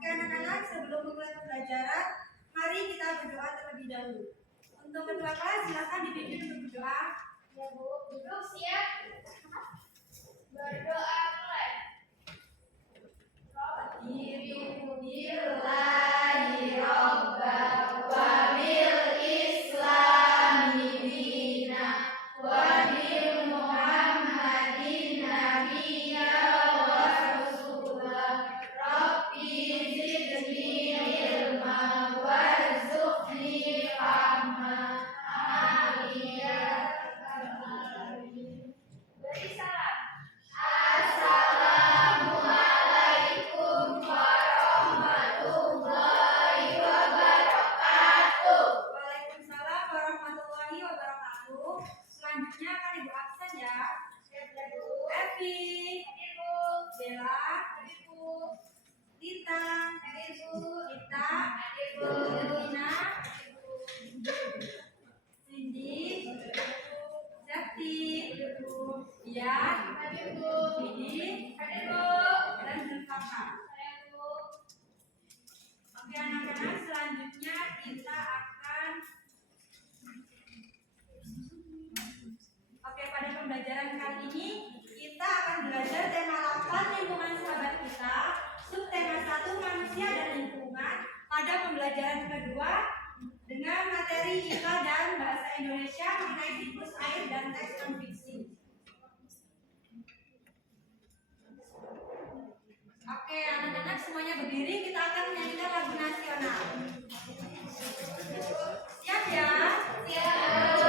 Oke anak-anak, sebelum memulai pembelajaran, mari kita berdoa terlebih dahulu. Untuk kedua kelas, silakan dipimpin untuk berdoa. Ya Bu, duduk siap. Berdoa mulai. Bismillahi robba wa bil islami dina wa bil muhammadin nabiyya wa rasulah rabbi zidni ilma warzuqni fahma amin ya rabbal alamin. Beri salam. Assalamualaikum warahmatullahi wabarakatuh. Waalaikumsalam warahmatullahi wabarakatuh. Selanjutnya akan Ibu absen ya. Evi, Bella, Tita, Kita, Lina, Cindy, Jati, Dian, Didi, dan Zulfaka. Oke anak-anak, selanjutnya kita akan pada pembelajaran kali ini kita akan belajar tema 8 lingkungan sahabat kita, subtema 1 manusia dan lingkungan pada pembelajaran kedua dengan materi IPA dan bahasa Indonesia mengenai siklus air dan teks non fiksi. Oke anak-anak semuanya berdiri, kita akan menyanyikan lagu nasional. Siap ya? Siap.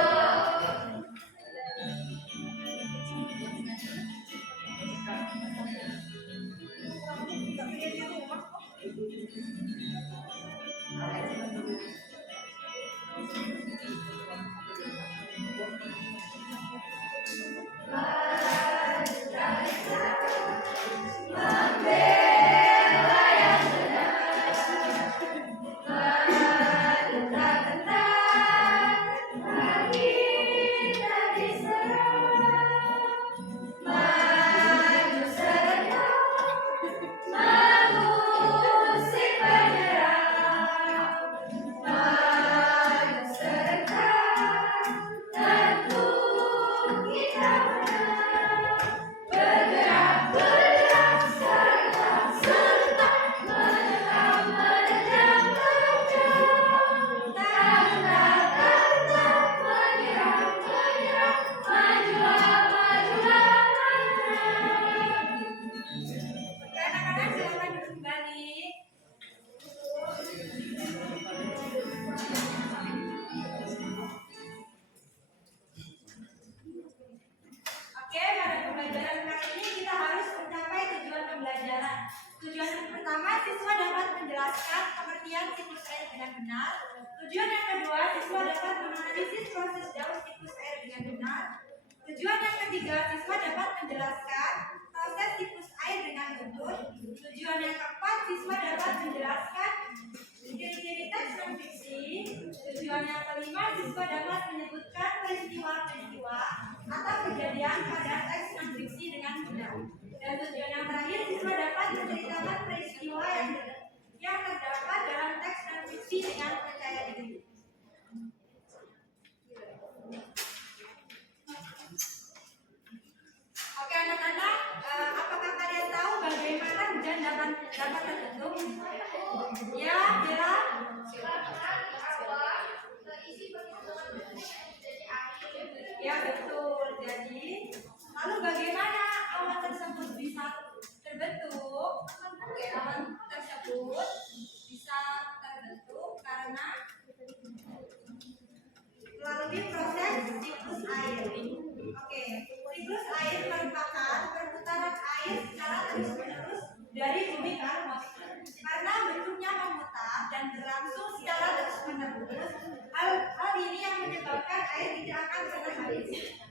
Tujuan yang kedua, siswa dapat menganalisis proses daur siklus air dengan benar. Tujuan yang ketiga, siswa dapat menjelaskan proses siklus air dengan utuh. Tujuan yang keempat, siswa dapat menjelaskan ciri-ciri teks non fiksi. Tujuan yang kelima, siswa dapat menyebutkan peristiwa-peristiwa atau kejadian pada teks non fiksi dengan benar. Dan tujuan yang terakhir, siswa dapat menceritakan peristiwa yang terdapat dalam teks non fiksi dengan percaya diri. Oke anak-anak, apakah kalian tahu bagaimana hujan dapat terbentuk? Ya, Bella? Ya betul. Jadi, lalu bagaimana awan tersebut bisa terbentuk? Oke, awan tersebut bisa terbentuk karena melalui proses siklus air. Oke, siklus air merupakan perputaran air secara terus-menerus dari bumi ke atmosfer. Karena bentuknya memutar dan berlangsung secara terus-menerus, hal ini yang menyebabkan air tidak akan pernah habis.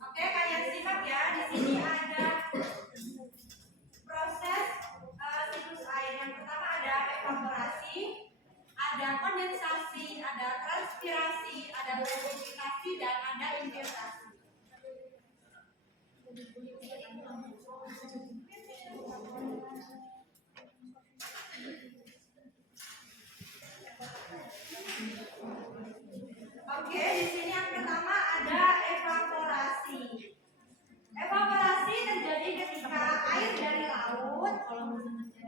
Oke, kalian simak ya. Di sini ada proses siklus air. Yang pertama ada evaporasi, ada kondensasi, ada transpirasi, ada precipitation dan ada infiltrasi. Oke, di sini yang pertama ada evaporasi. Evaporasi terjadi ketika air dari laut,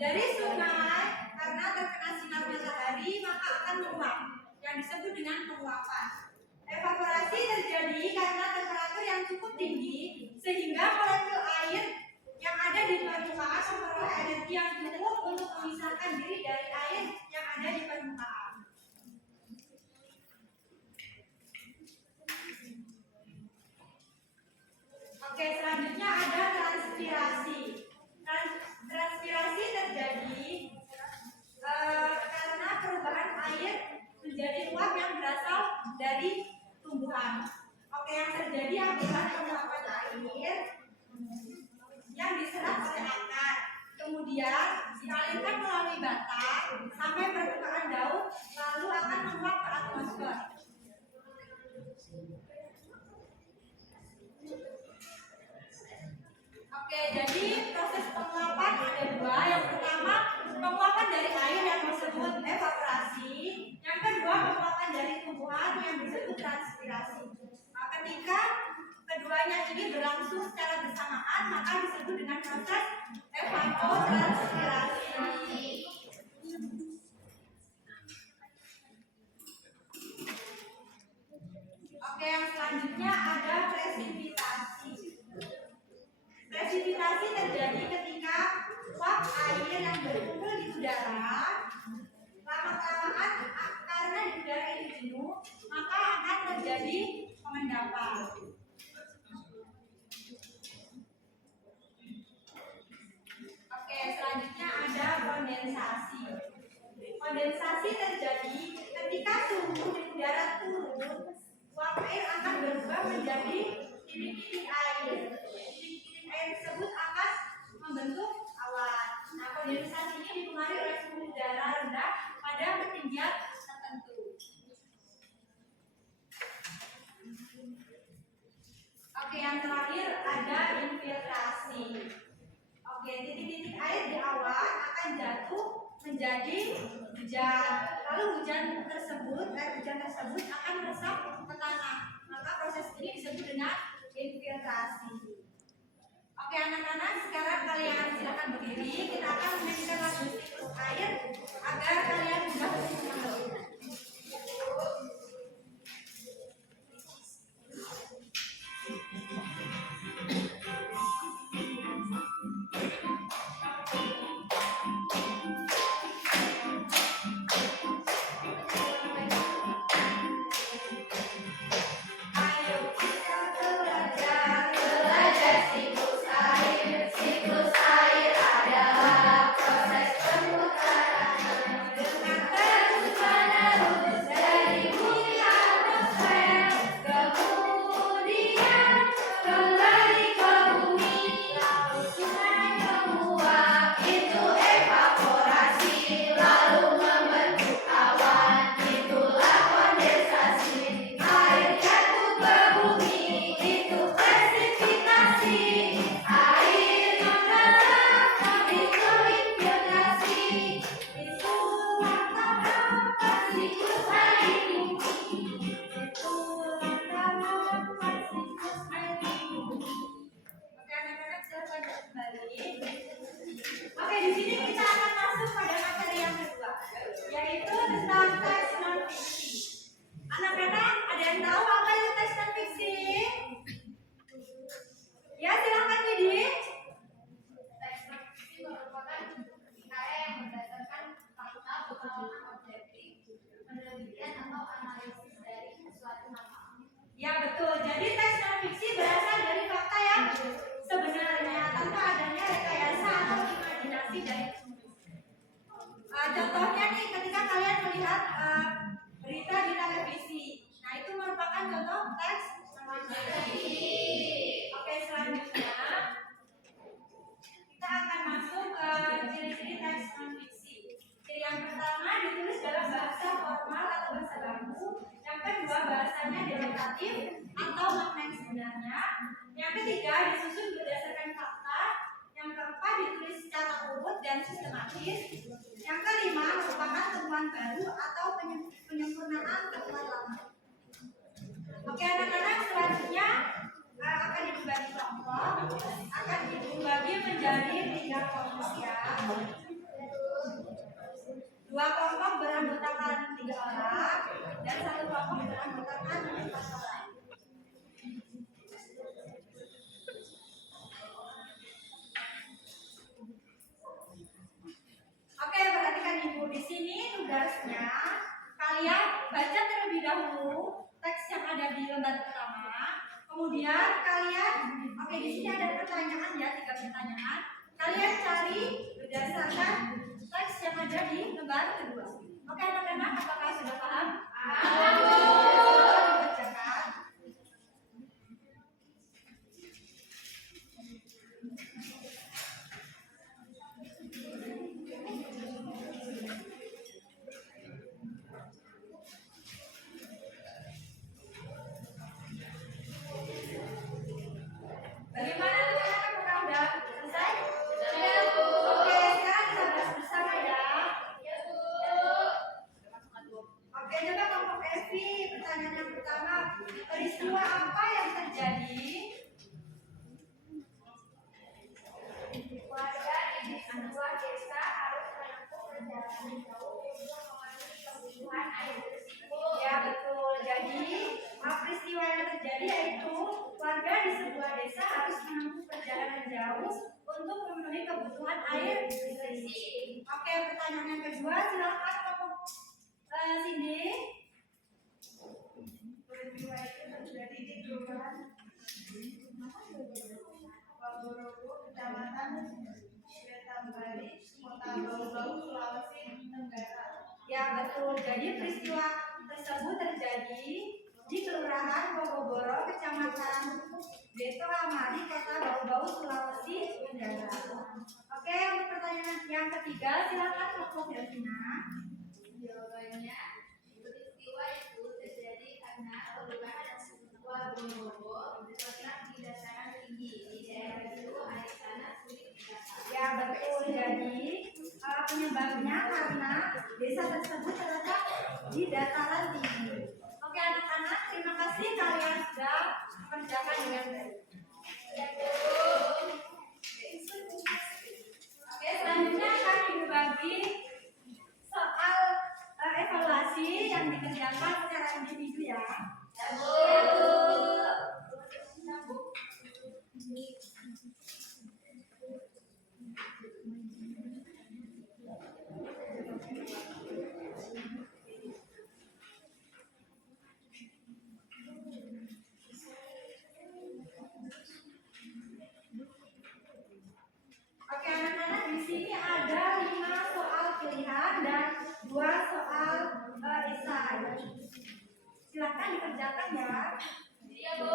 dari sungai karena terkena sinar matahari maka akan menguap, yang disebut dengan penguapan. Evaporasi terjadi karena temperatur yang cukup tinggi sehingga molekul air yang ada di permukaan memperoleh energi yang cukup untuk memisahkan diri dari air yang ada di permukaan. Oke, selanjutnya ada transpirasi. Transpirasi terjadi karena perubahan air menjadi uap yang berasal dari tumbuhan. Oke, yang terjadi adalah penguapan air yang diserap oleh akar, kemudian dialirkan melalui batang sampai permukaan daun, lalu akan menguap ke atmosfer. Oke, jadi proses penguapan ada dua. Yang pertama, penguapan dari air yang disebut evaporasi. Yang kedua, penguapan dari tumbuhan yang disebut transpirasi. Nah, ketika keduanya ini berlangsung secara bersamaan, maka disebut dengan proses evapotranspirasi. Oke, yang selanjutnya ada presipitasi. Presipitasi terjadi ketika uap air yang berkumpul di udara lama-kelamaan karena di udara itu jenuh, maka akan terjadi pengendapan. Oke, selanjutnya ada kondensasi. Kondensasi terjadi ketika suhu di udara turun, uap air akan berubah menjadi titik-titik air. Titik-titik air tersebut akan membentuk awan. Nah, kondensasi ini dipengaruhi oleh suhu udara rendah pada ketinggian tertentu. Oke, yang terakhir ada infiltrasi. Oke, titik-titik air di awan akan jatuh menjadi hujan. Lalu hujan tersebut akan meresap ke tanah. Maka proses ini disebut dengan infiltrasi. Oke, anak-anak, sekarang kalian silakan berdiri. Kita akan memainkan lagu siklus air agar kalian mudah untuk mengerti. Siklus air adalah proses perputaran dengan terus ketiga disusun berdasarkan fakta. Yang keempat ditulis secara urut dan sistematis. Yang kelima merupakan temuan baru atau penyempurnaan temuan lama. Oke anak-anak, selanjutnya akan dibagi kelompok, akan dibagi menjadi 3 kelompok ya. 2 kelompok beranggotakan 3 orang dan 1 kelompok beranggotakan 4 orang. Oke, perhatikan Ibu. Di sini tugasnya kalian baca terlebih dahulu teks yang ada di lembar pertama. Kemudian kalian, oke di sini ada pertanyaan ya, 3 pertanyaan. Kalian cari berdasarkan teks yang ada di lembar kedua. Oke anak-anak, apakah sudah paham? Dibacakan. Bagaimana teman-teman? Apakah udah selesai? Oke, sekarang kita bahas bersama ya. Oke, coba kelompok Evi. Pertanyaan yang pertama, peristiwa apa yang terjadi? Warga di sebuah desa harus menempuh perjalanan jauh untuk memenuhi kebutuhan air bersih. Ya betul. Jadi peristiwa yang terjadi yaitu warga di sebuah desa harus menempuh perjalanan jauh untuk memenuhi kebutuhan air bersih. Oke, pertanyaan yang kedua, silakan kelompok Cindy. Peristiwa itu terjadi di kelurahan Wagorogo, Kecamatan Betambari, Kota Bau-Bau, Sulawesi Tenggara. Ya betul. Jadi peristiwa tersebut terjadi di Kelurahan Bogoboro, Kecamatan Beto Amari, Kota Bau-Bau, Sulawesi Tenggara. Oke, untuk pertanyaan yang ketiga, silakan kelompok Delvina. Jawabannya, peristiwa itu terjadi karena kelurahan Wagorogo terletak di dataran tinggi. Di daerah itu air tanah sulit didapat. Ya betul. Jadi penyebabnya karena desa tersebut terletak di dataran tinggi. Oke anak-anak, terima kasih kalian sudah mengerjakan dengan baik. Oke, selanjutnya akan dibagi soal evaluasi yang dikerjakan secara individu ya. Oke anak-anak, di sini ada 5 soal pilihan dan 2 soal esai. Silakan dikerjakan ya. Iya, Bu.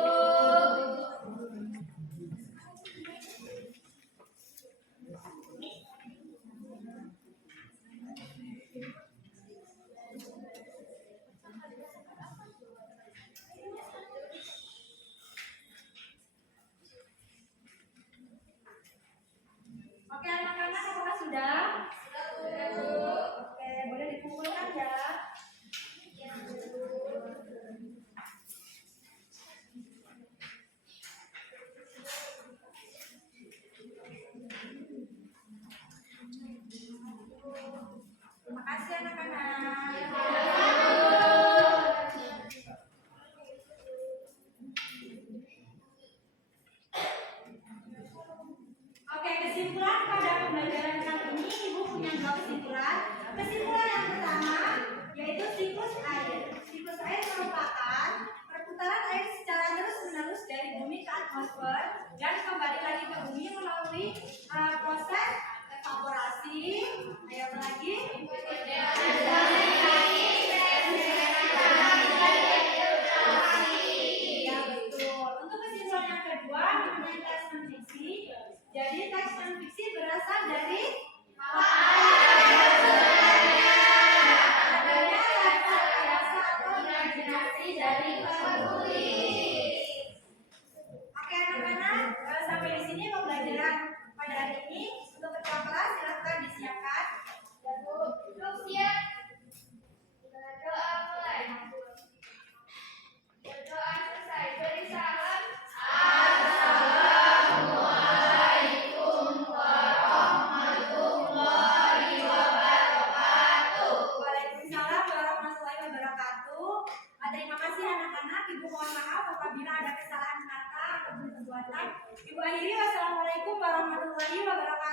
Oke anak-anak, apakah sudah? Oke, boleh dikumpulkan ya. Terima kasih anak-anak. Oke, kesimpulan pada pembelajaran kali ini Ibu punya 2 kesimpulan. Kesimpulan yang pertama yaitu siklus air. Siklus air merupakan perputaran air secara terus-menerus dari bumi ke atmosfer dan kembali lagi ke bumi melalui proses evaporasi. Ayo apa lagi? Ya betul. Untuk kesimpulan yang kedua mengenai teks non-fiksi. Jadi teks non-fiksi berasal dari adanya rekayasa atau imajinasi dari penulis. Oke anak-anak, kehormatan. Ibu akhiri, wassalamualaikum warahmatullahi wabarakatuh.